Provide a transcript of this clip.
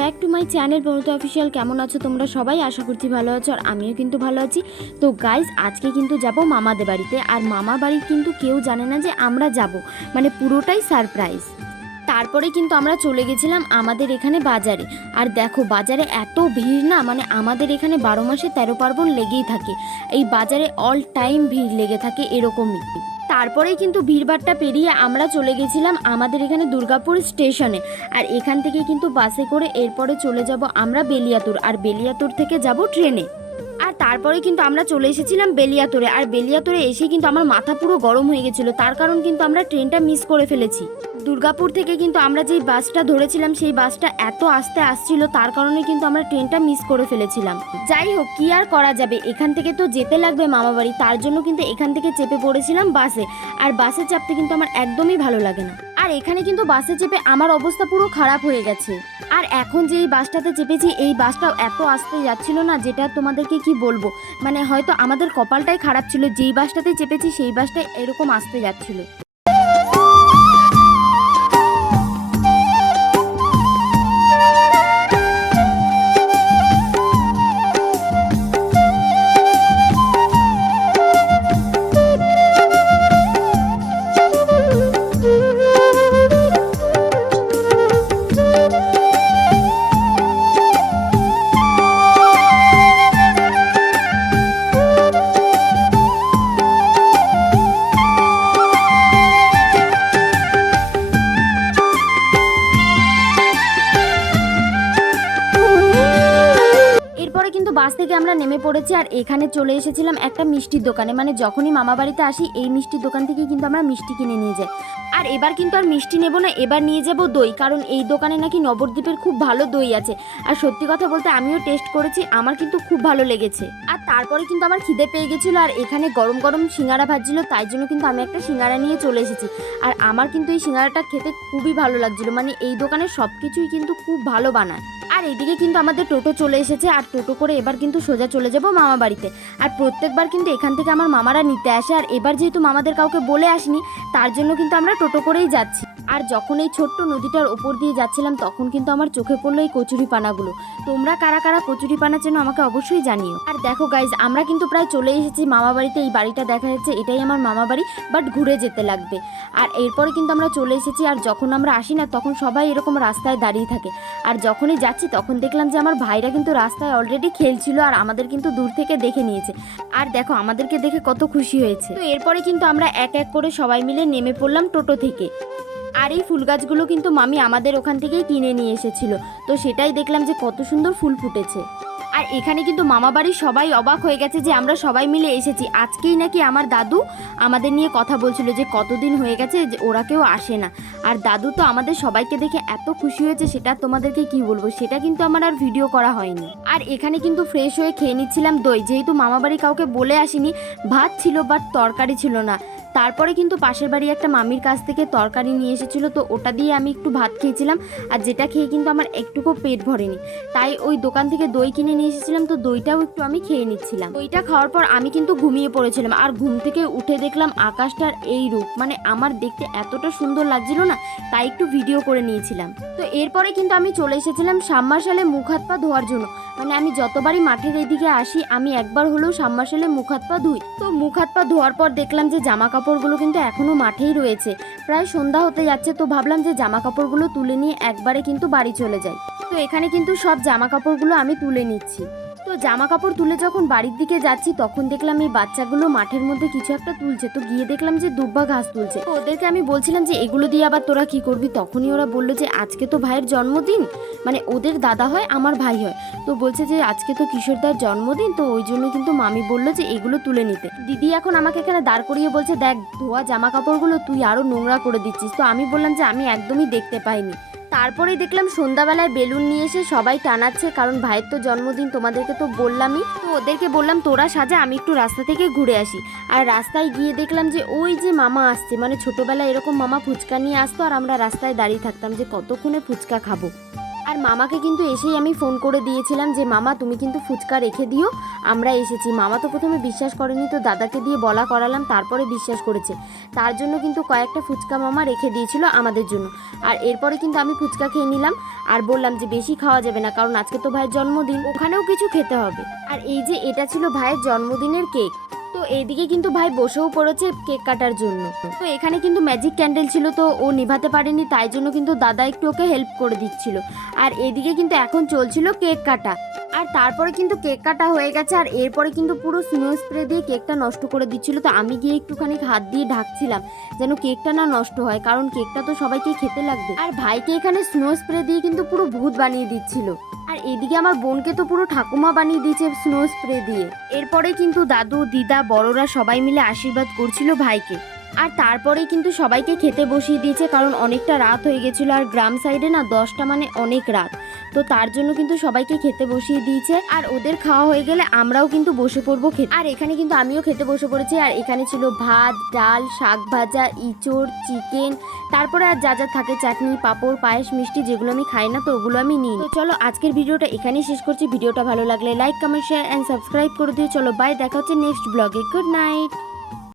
Back to my channel বনুতা official. কেমন আছো তোমরা সবাই? আশা করছি ভালো আছো, আর আমিও কিন্তু ভালো আছি। তো গাইজ, আজকে কিন্তু যাব মামাদের বাড়িতে, আর মামা বাড়ি কিন্তু কেউ জানে না যে আমরা যাব, মানে পুরোটাই সারপ্রাইজ। তারপরে কিন্তু আমরা চলে গেছিলাম আমাদের এখানে বাজারে, আর দেখো বাজারে এত ভিড় না, মানে আমাদের এখানে 12 মাসে 13 পার্বণ লেগেই থাকে। এই বাজারে অল টাইম ভিড় লেগে থাকে এরকমই। তারপরেই কিন্তু ভিড়ভাড়টা পেরিয়ে আমরা চলে গেছিলাম আমাদের এখানে দুর্গাপুর স্টেশনে, আর এখান থেকে কিন্তু বাসে করে এরপরে চলে যাব আমরা বেলিয়াতুর, আর বেলিয়াতুর থেকে যাব ট্রেনে। আর তারপরে কিন্তু আমরা চলে এসেছিলাম বেলিয়াতুরে, আর বেলিয়াতুরে এসে কিন্তু আমার মাথা পুরো গরম হয়ে গেছিলো, তার কারণ কিন্তু আমরা ট্রেনটা মিস করে ফেলেছি। দুর্গাপুর থেকে কিন্তু আমরা যেই বাসটা ধরেছিলাম সেই বাসটা এত আস্তে আসছিল, তার কারণে কিন্তু আমরা ট্রেনটা মিস করে ফেলেছিলাম। যাই হোক, কি আর করা যাবে, এখান থেকে তো যেতে লাগবে মামাবাড়ি, তার জন্য কিন্তু এখান থেকে চেপে পড়েছিলাম বাসে। আর বাসে চাপতে কিন্তু আমার একদমই ভালো লাগে না, আর এখানে কিন্তু বাসে চেপে আমার অবস্থা পুরো খারাপ হয়ে গেছে। আর এখন যে এই বাসটাতে চেপেছি, এই বাসটাও এত আস্তে যাচ্ছিল না, যেটা তোমাদেরকে কি বলবো, মানে হয়তো আমাদের কপালটাই খারাপ ছিল, যেই বাসটাতে চেপেছি সেই বাসটাই এরকম আস্তে যাচ্ছিল। কিন্তু বাস থেকে আমরা নেমে পড়েছি, আর এখানে চলে এসেছিলাম একটা মিষ্টির দোকানে, মানে যখনই মামা বাড়িতে আসি এই মিষ্টির দোকান থেকে কিন্তু আমরা মিষ্টি কিনে নিয়ে যাই। আর এবার কিন্তু আর মিষ্টি নেব না, এবার নিয়ে যাব দই, কারণ এই দোকানে নাকি নবদ্বীপের খুব ভালো দই আছে। আর সত্যি কথা বলতে আমিও টেস্ট করেছি, আমার কিন্তু খুব ভালো লেগেছে। আর তারপরে কিন্তু আমার খিদে পেয়ে গেছিলো, আর এখানে গরম গরম সিঙ্গারা ভাজছিল, তাই জন্য কিন্তু আমি একটা সিঙ্গারা নিয়ে চলে এসেছি। আর আমার কিন্তু এই সিঙ্গারাটা খেতে খুবই ভালো লাগছিল, মানে এই দোকানের সব কিছুই কিন্তু খুব ভালো বানায়। আর এইদিকে কিন্তু আমাদের টোটো চলে এসেছে, আর টোটো করে এবার কিন্তু সোজা চলে যাব মামা বাড়িতে। আর প্রত্যেকবার কিন্তু এখান থেকে আমার মামারা নিতে আসে, আর এবার যেহেতু মামাদের কাউকে বলে আসিনি, তার জন্য কিন্তু আমরা টোটো করেই যাচ্ছি। আর যখন এই ছোট্ট নদীটার ওপর দিয়ে যাচ্ছিলাম, তখন কিন্তু আমার চোখে পড়লো এই কচুরি পানাগুলো। তোমরা কারা কারা কচুরি পানা চেনো আমাকে অবশ্যই জানিও। আর দেখো গাইজ, আমরা কিন্তু প্রায় চলে এসেছি মামা বাড়িতে। এই বাড়িটা দেখা যাচ্ছে এটাই আমার মামা বাড়ি, বাট ঘুরে যেতে লাগবে। আর এরপরে কিন্তু আমরা চলে এসেছি, আর যখন আমরা আসি না তখন সবাই এরকম রাস্তায় দাঁড়িয়ে থাকে। আর যখনই যাচ্ছি তখন দেখলাম যে আমার ভাইরা কিন্তু রাস্তায় অলরেডি খেলছিল, আর আমাদের কিন্তু দূর থেকে দেখে নিয়েছে। আর দেখো আমাদেরকে দেখে কত খুশি হয়েছে। তো এরপরে কিন্তু আমরা এক এক করে সবাই মিলে নেমে পড়লাম টোটো থেকে। আর এই ফুল গাছগুলো কিন্তু মামি আমাদের ওখান থেকেই কিনে নিয়ে এসেছিল, তো সেটাই দেখলাম যে কত সুন্দর ফুল ফুটেছে। আর এখানে কিন্তু মামা বাড়ির সবাই অবাক হয়ে গেছে যে আমরা সবাই মিলে এসেছি। আজকেই নাকি আমার দাদু আমাদের নিয়ে কথা বলছিল যে কতদিন হয়ে গেছে যে ওরা কেউ আসে না। আর দাদু তো আমাদের সবাইকে দেখে এত খুশি হয়েছে, সেটা তোমাদেরকে কি বলবো, সেটা কিন্তু আমার আর ভিডিও করা হয়নি। আর এখানে কিন্তু ফ্রেশ হয়ে খেয়ে নিচ্ছিলাম দই, যেহেতু মামা বাড়ি কাউকে বলে আসিনি। ভাত ছিল বাট তরকারি ছিল না। তারপরে কিন্তু পাশের বাড়ি একটা মামির কাছ থেকে তরকারি নিয়ে এসেছিলো, তো ওটা দিয়ে আমি একটু ভাত খেয়েছিলাম, আর যেটা খেয়ে কিন্তু আমার একটুকু পেট ভরেনি। তাই ওই দোকান থেকে দই কিনে নিয়ে এসেছিলাম, তো দইটাও একটু আমি খেয়ে নিচ্ছিলাম। দইটা খাওয়ার পর আমি কিন্তু ঘুমিয়ে পড়েছিলাম, আর ঘুম থেকে উঠে দেখলাম আকাশটার এই রূপ, মানে আমার দেখতে এতটা সুন্দর লাগছিল না, তাই একটু ভিডিও করে নিয়েছিলাম। তো এরপরে কিন্তু আমি চলে এসেছিলাম সাবমার্শালে মুখ হাত পা ধোয়ার জন্য। মানে আমি যতবারই মাঠের এইদিকে আসি, আমি একবার হলেও সাবমার্শালে মুখ হাত পা ধুই। তো মুখ হাত পা ধোয়ার পর দেখলাম যে জামা কাপড়গুলো কিন্তু এখনো মাঠেই রয়েছে। প্রায় সন্ধ্যা হতে যাচ্ছে, তো ভাবলাম যে জামা কাপড়গুলো তুলে নিয়ে একবারে কিন্তু বাড়ি চলে যাই। তো এখানে কিন্তু সব জামা কাপড়গুলো আমি তুলে নিচ্ছি। তো জামা কাপড় তুলে যখন বাড়ির দিকে যাচ্ছি, তখন দেখলাম এই বাচ্চাগুলো মাঠের মধ্যে কিছু একটা তুলছে। তো গিয়ে দেখলাম যে দুব্বা ঘাস তুলছে। তো ওদেরকে আমি বলছিলাম যে এগুলো দিয়ে আবার তোরা কি করবি, তখনই ওরা বললো যে আজকে তো ভাইয়ের জন্মদিন, মানে ওদের দাদা হয় আমার ভাই হয়। তো বলছে যে আজকে তো কিশোরদার জন্মদিন, তো ওই জন্য কিন্তু মামি বললো যে এগুলো তুলে নিতে। দিদি এখন আমাকে এখানে দাঁড় করিয়ে বলছে, দেখ ধোয়া জামা কাপড়গুলো তুই আরো নোংরা করে দিচ্ছিস। তো আমি বললাম যে আমি একদমই দেখতে পাইনি। তারপরেই দেখলাম সন্ধ্যাবেলায় বেলুন নিয়ে এসে সবাই টানাচ্ছে, কারণ ভাইয়ের তো জন্মদিন, তোমাদেরকে তো বললামই। তো ওদেরকে বললাম তোরা সাজা, আমি একটু রাস্তা থেকে ঘুরে আসি। আর রাস্তায় গিয়ে দেখলাম যে ওই যে মামা আসছে, মানে ছোটবেলায় এরকম মামা ফুচকা নিয়ে আসতো, আর আমরা রাস্তায় দাঁড়িয়ে থাকতাম যে কতক্ষণে ফুচকা খাবো। আর মামাকে কিন্তু এসেই আমি ফোন করে দিয়েছিলাম যে মামা তুমি কিন্তু ফুচকা রেখে দিও, আমরা এসেছি। মামা তো প্রথমে বিশ্বাস করেনি, তো দাদাকে দিয়ে বলা করালাম, তারপরে বিশ্বাস করেছে। তার জন্য কিন্তু কয়েকটা ফুচকা মামা রেখে দিয়েছিল আমাদের জন্য। আর এরপরে কিন্তু আমি ফুচকা খেয়ে নিলাম আর বললাম যে বেশি খাওয়া যাবে না, কারণ আজকে তো ভাইয়ের জন্মদিন, ওখানেও কিছু খেতে হবে। আর এই যে এটা ছিল ভাইয়ের জন্মদিনের কেক। তো এইদিকে কিন্তু ভাই বসেও পড়েছে কেক কাটার জন্য। তো এখানে কিন্তু ম্যাজিক ক্যান্ডেল ছিল, তো ও নিভাতে পারেনি, তাই জন্য কিন্তু দাদা একটু ওকে হেল্প করে দিচ্ছিল। আর এদিকে কিন্তু এখন চলছিল কেক কাটা। আর তারপরে কিন্তু কেক কাটা হয়ে গেছে, আর এরপরে কিন্তু পুরো স্নো স্প্রে দিয়ে কেকটা নষ্ট করে দিচ্ছিল। তো আমি গিয়ে একটুখানি হাত দিয়ে ঢাকছিলাম যেন কেকটা না নষ্ট হয়, কারণ কেকটা তো সবাইকে খেতে লাগবে। আর ভাইকে এখানে স্নো স্প্রে দিয়ে কিন্তু পুরো ভূত বানিয়ে দিচ্ছিল। আর এদিকে আমার বোনকে তো পুরো ঠাকুমা বানিয়ে দিয়েছে স্নো স্প্রে দিয়ে। এরপরে কিন্তু দাদু দিদা বড়রা সবাই মিলে আশীর্বাদ করছিল ভাইকে। আর তারপরেই কিন্তু সবাইকে খেতে বসিয়ে দিয়েছে, কারণ অনেকটা রাত হয়ে গেছিলো। আর গ্রাম সাইডে না 10টা মানে অনেক রাত, তো তার জন্য কিন্তু সবাইকে খেতে বসিয়ে দিয়েছে। আর ওদের খাওয়া হয়ে গেলে আমরাও কিন্তু বসে পড়বো খেতে। আর এখানে কিন্তু আমিও খেতে বসে পড়েছি। আর এখানে ছিল ভাত, ডাল, শাক ভাজা, ইঁচড়, চিকেন, তারপরে আর যা যা থাকে চাটনি, পাঁপড়, পায়েস, মিষ্টি, যেগুলো আমি খাই না তো ওগুলো আমি নিই। তো চলো আজকের ভিডিওটা এখানেই শেষ করছি। ভিডিওটা ভালো লাগলে like, comment, share and subscribe করে দিও। চলো বাই, দেখা হচ্ছে নেক্সট ব্লগে। Good night.